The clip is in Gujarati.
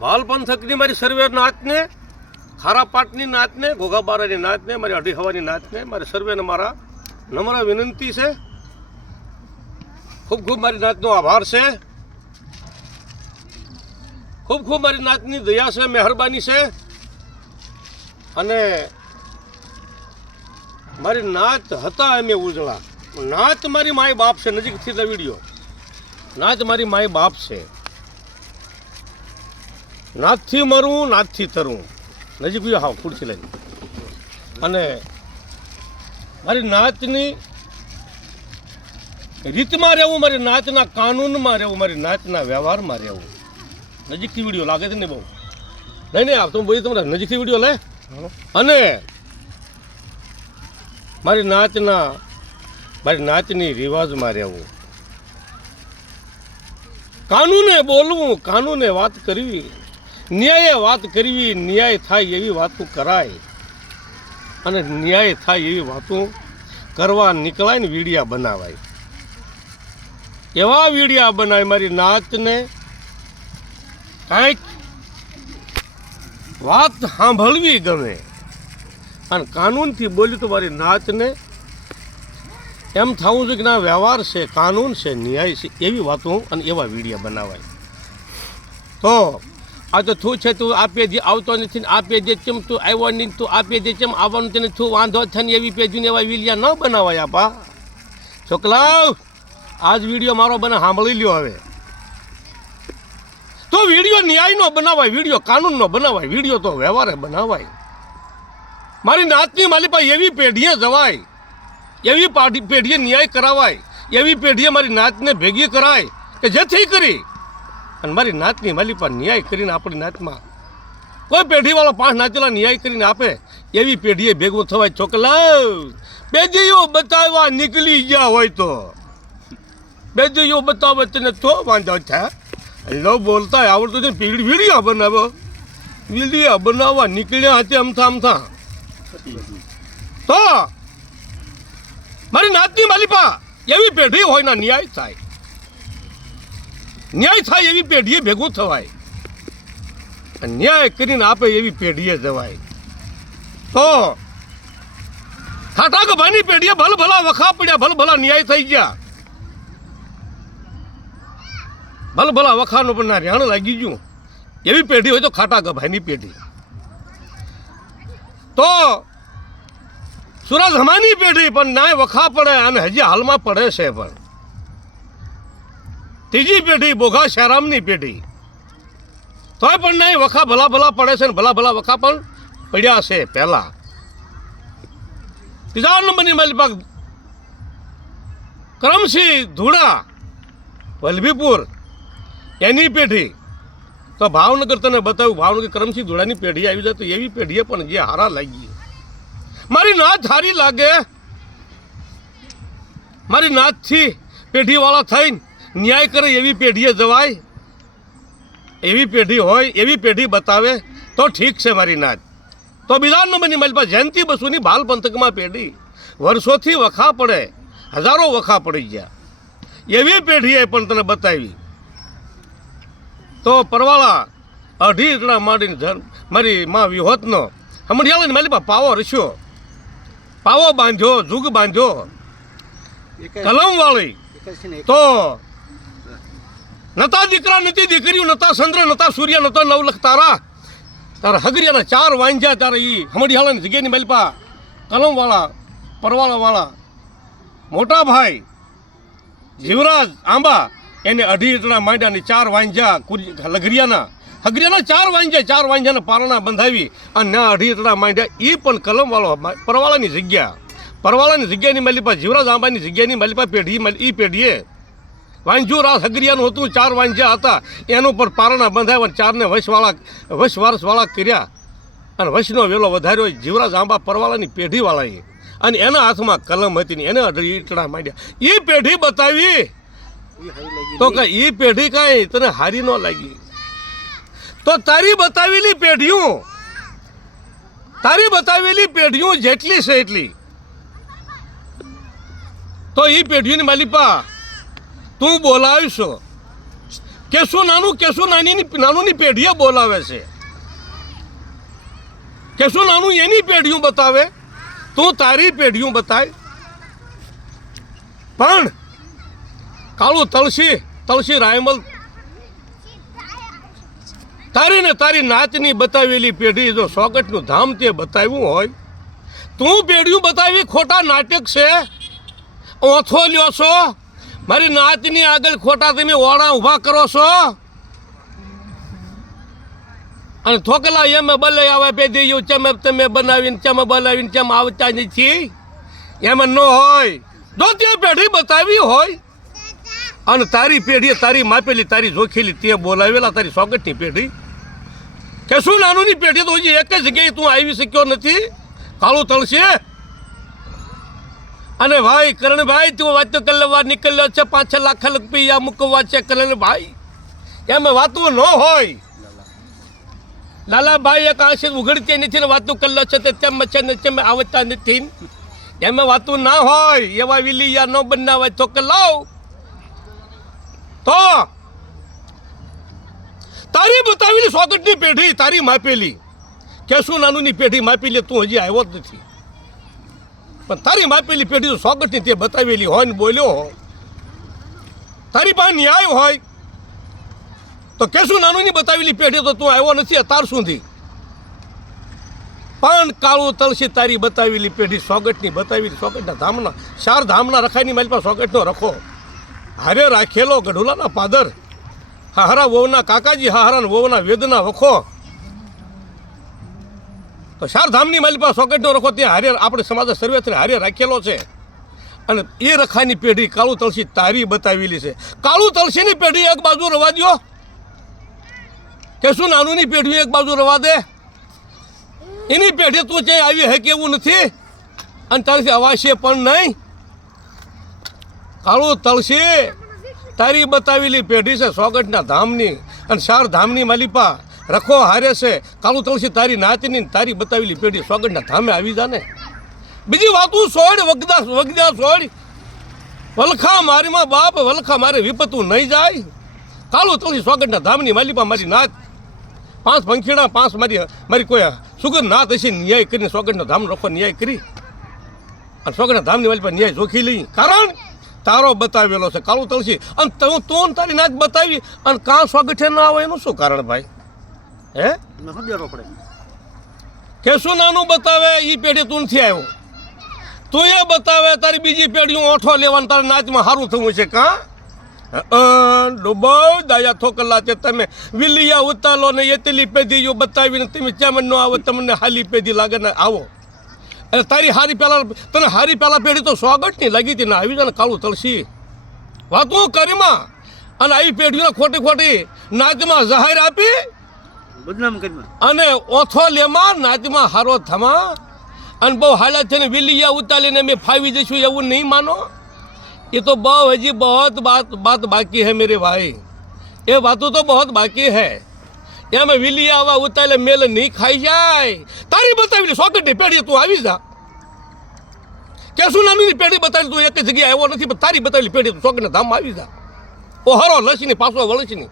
ભાલ પંથકની મારી સર્વે નાતને, ખારા પાટની નાતને ઘોઘાબારાની નાતને, મારી અઢી હવાની નાતને, મારી સર્વેને મારા નમ્ર વિનંતી છે. ખૂબ ખૂબ મારી નાતનો આભાર છે. ખૂબ ખૂબ મારી નાતની દયા છે, મહેરબાની છે. અને મારી નાત હતા એમે ઉજળા. નાત મારી માય બાપ છે, નજીકથી દવીડ્યો વીડિયો. નાત મારી માય બાપ છે. નાથથી મરું નાથથી તરું. નજીક બી હાવ ખુરશી લઈને. અને મારી નાતની રીતમાં રહેવું મારી નાતના કાનૂનમાં રહેવું મારી નાતના વ્યવહારમાં રહેવું. નજીકથી વીડિયો લાગે છે ને બહુ? નહીં નહીં આવતો ભાઈ તમારે નજીકથી વીડિયો લે અને મારી નાચના મારી નાચની રિવાજમાં રહેવું. કાનૂને બોલવું કાનૂને વાત કરવી. ન્યાયે વાત કરવી, ન્યાય થાય એવી વાતો કરાય. અને ન્યાય થાય એવી વાતો કરવા નીકળાય ને વીડિયા બનાવાય. એવા વીડિયા બનાય મારી નાતને કાંઈક વાત સાંભળવી ગમે. અને કાનૂનથી બોલ્યું તો મારી નાતને એમ થવું છે કે ના, વ્યવહાર છે, કાનૂન છે, ન્યાય છે, એવી વાતો અને એવા વિડિયા બનાવાય. તો આ તો તું છે, તું આ જે આવતો નથી ને આ પેજે ચેમ તું આવ્યો નહીં તું આ પેજે ચેમ આવવાનું તને તું વાંધો છે ને એવી પેજીને એવા વિલિયા ન બનાવાય આપા છોકલાવ આજ વીડિયો મારો બને સાંભળી લ્યો હવે. તો વીડિયો ન્યાયનો બનાવાય, વીડિયો કાનૂનનો બનાવાય, વીડિયો તો વ્યવહારે બનાવાય. મારી નાતની માલી પાસે એવી પેઢીએ જવાય, એવી પેઢીએ ન્યાય કરાવાય, એવી પેઢીએ મારી નાતને ભેગી કરાય કે જેથી કરી અને મારી નાતની માલી પર ન્યાય કરીને આપણી નાતમાં કોઈ પેઢીવાળો પાંચ નાચેલા ન્યાય કરીને આપે, એવી પેઢીએ ભેગું થવાય ચોકલા બેજીઓ બતાવવા નીકળી ગયા હોય તો. બેજીઓ બતાવે તને તો વાંધો છે લો બોલતા આવડતું છે પીડી વીડિયા બનાવો. વીડિયા બનાવવા નીકળ્યા હતા અમથા અમથા તો, મારી નાતની માલિપા, એવી પેઢી હોય ના ન્યાય થાય. ન્યાય થાય એવી પેઢીએ ભેગું થવાય. ન્યાય કરીને આપે એવી પેઢીએ જવાય. તો ઠાઠા ગભાની પેઢીએ ભલ ભલા વખા પડ્યા ભલ ભલા ન્યાય થઈ ગયા. ભલ ભલા વખાનો પણ ના રહેણ લાગી ગયું. એવી પેઢી હોય તો ખાટા ગભાની પેઢી. તો સુરજ હમાની પેઢી પણ નાય વખા પડે અને હજી હાલમાં પડે છે પણ. ત્રીજી પેઢી બોઘા શેરામની પેઢી. તોય પણ નહીં, વખા ભલા ભલા પડે છે ભલા ભલા વખા પણ પડ્યા છે પહેલા. ત્રીજા નંબરની મારી પાક કરમસિંહ ધૂણા, વલભીપુર, એની પેઢી. તો ભાવનગર તને બતાવ્યું ભાવનગર કરમસિંહ ધૂળાની પેઢી આવી જાય તો એવી પેઢીએ પણ જે હારા લાગી. મારી નાત હારી લાગે. મારી નાતથી પેઢીવાળા થઈને ન્યાય કરે એવી પેઢીએ જવાય એવી પેઢી હોય એવી પેઢી બતાવે તો ઠીક છે મારી નાત. તો બીજા નંબરની મારી પાસે જયંતિ બસુની બાલ પંથકમાં પેઢી. વર્ષોથી વખા પડે હજારો વખા પડી ગયા. એવી પેઢીએ પણ તને બતાવી. તો પરવાળા અઢી ઇટડા માંડીને ધર મારી માં વિહોતનો હમણાં મારી પાસે પાવો રસ્યો પાવો બાંધ્યો જુગ બાંધ્યો. કલમ વાળી તો નતા દીકરા નથી દીકરીઓ નતા ચંદ્ર નતા સૂર્ય નતા નવલખ તારા. તારા હગરિયાના ચાર વાંજ્યા તારા એ હમડિયાળાની જગ્યાની મેલપા. કલમવાળા, પરવાળાવાળા. મોટા ભાઈ, જીવરાજ, આંબા, એને અઢી ઇટડા માંડ્યા ચાર વાંજ્યા લઘરિયાના હગરિયાના ચાર વાંજ્યા, ચાર વાંજ્યાના પારણા બંધાવી અને ના અઢી ઇટડા માંડ્યા. એ પણ કલમવાળો, પરવાળાની જગ્યા. પરવાળાની જગ્યાની માલિપા, જીવરાજ આંબાની જગ્યાની માલિપા, પેઢી એ પેઢીએ વાંજુ રાસ હગરિયાનું હતું, ચાર વાંજ્યા હતા. એનો પર પારણા બંધાવ્યા ચારને વશવાળા વશ વારસવાળા કર્યા. અને વશનો વેલો વધાર્યો. જીવરાજ આંબા પરવાળાની પેઢીવાળાએ. અને એના હાથમાં કલમ હતી ને એને અઢી માંડ્યા. એ પેઢી બતાવી. તો કે એ પેઢી કાંઈ તને હારી ન લાગી. તો તારી બતાવેલી પેઢીઓ, તારી બતાવેલી પેઢીઓ જેટલી છે એટલી. તો એ પેઢીઓની માલિપા તું બોલાવીશો. કેશું નાનું કેશું નાની નાનુંની પેઢીએ બોલાવે છે? કેશું નાનું એની પેઢીઓ બતાવે? તું તારી પેઢીઓ બતાય. પણ કાળું તલસી તલસી રાયમલ, તારી ને તારી નાચની બતાવેલી પેઢી જો સોગટનું ધામ તે બતાવ્યું હોય, તું પેઢીઓ બતાવી ખોટા નાટક છે? ઓથો લ્યો છો? મારી નાતની આગળ ખોટા તમે ઓળા ઊભા કરો છો? અને થોકલા એમ બલે આવે પેઢી ચમે તમે બનાવીને, ચમે બનાવીને ચમ આવતા નથી? એમ ન હોય. જો તે પેઢી બતાવી હોય. અને તારી પેઢીએ તારી માપેલી, તારી જોખેલી તે બોલાવેલા, તારી સોગટની પેઢી. કે શું નાનુંની પેઢી તો હજી એક જ જગ્યાએ તું આવી શક્યો નથી? કાળું તળશે અને ભાઈ, કરણભાઈ, તું વાતો કલવા નીકળ્યો છે પાંચ લાખ રૂપિયા મૂકવા છે કરણભાઈ. એમ વાતું ન હોય. લાલાભાઈ એક આશી ઉઘડતી નથી ને વાતું કરલો છે તે તેમ છે ને તેમ આવતા નથી. એમ વાતું ના હોય, એવા વિલિયા ન બનાવે તો કે લાવ. તો તારી બતાવેલી સોગટની પેઢી તારી માપેલી. કેશું નાનુની પેઢી માપેલી, તું હજી આવ્યો જ નથી. પણ તારી માપેલી પેઢી તો સોગટની તે બતાવેલી હોય ને બોલ્યો હો. તારી પાસે ન્યાય હોય તો કેશું નાનુની બતાવેલી પેઢી તો તું આવ્યો નથી અત્યાર સુધી. પણ કાળું તલસી તારી બતાવેલી પેઢી સોગટની બતાવેલી સોગટના ધામના, ચાર ધામના રખાયની મારી પાસે સોગટનો રખો. હારે રાખેલો ગઢુલાના પાદર, હાહરા વહુના કાકાજી હાહરા વહુના વેદના વખો. તો ચાર માલિપા પાસે સોગટનો રખો ત્યાં હારે આપણે સમાજ સર્વેથી હારે રાખેલો છે. અને એ રખાની પેઢી કાળું તલસી તારી બતાવેલી છે. કાળું તલસીની પેઢી એક બાજુ રવા દ્યો. કે શું નાનુંની પેઢી એક બાજુ રવા દે. એની પેઢી તું ક્યાંય આવી હે એવું નથી. અને તારીથી અવાશે પણ નહીં. કાળું તલસી તારી બતાવેલી પેઢી છે સોગટના ધામની. અને ચાર ધામની માલિપા રખો હારે છે. કાળું તલસી તારી નાતની તારી બતાવેલી પેઢી સોગટના ધામે આવી જાને. બીજી વાતું સોડ, વગદા વગદા સોડ. વલખા મારીમાં બાપ, વલખા મારે વિપતું નહીં જાય. કાળું તલસી સોગટના ધામની માલિપા મારી નાત. પાંચ પંખીડા પાંચ મારી મારી કોઈ સુગર નાત હશે, ન્યાય કરીને સોગટના ધામ રખો ન્યાય કરી. અને સોગટના ધામની માલિપા ન્યાય જોખી લઈ. કારણ તારો બતાવેલો છે. કાળું તલસી. અને તું તું તારી નાત બતાવી. અને કાં સ્વાગઠે ન આવે એનું શું કારણ ભાઈ? હે? શું દેવો પડે? કે શું નાનું બતાવે એ પેઢી તું નથી આવ્યો. તું એ બતાવે તારી બીજી પેઢી ઓઠો લેવાનું તારા નાચમાં સારું થવું છે કાં? ડૂબાવ દાયા થોકલા છે તમે વિલિયા ઉતાલો ને એતલી પેઢી જો બતાવીને તમે ચેમ ન આવો તમને હાલી પેઢી લાગે ને આવો. અને તારી હારી પહેલા તને હારી પહેલા પેઢી તો સ્વાગત નહીં લાગી હતી ને આવી જાય કાળું તળસી વાતું કરીમાં અને આવી પેઢીને ખોટી ખોટી નાચમાં જાહેર આપી બદનામ કરી અને ઓથો લેમાં નાચમાં હારો થમા અને બહુ હાલત છે ને વિલિયા ઉતાલીને મેં ફાવી જશું એવું નહીં માનો. એ તો બહુ હજી બહોત બાત બાત બાકી હૈ મેરે ભાઈ. એ વાતો તો બહોત બાકી હે. એમ વિલિયા આવા ઉતાલે મેલ નહીં ખાઈ જાય. તારી બતાવી સોકટની પેઢી તું આવી જા. કેશું નામની પેઢી બતાવી તું? એક જગ્યાએ આવ્યો નથી, પણ તારી બતાવેલી પેઢી તું સોકટના ધામમાં આવી જા. ઓ હરો લસીની, પાછો વળસીની.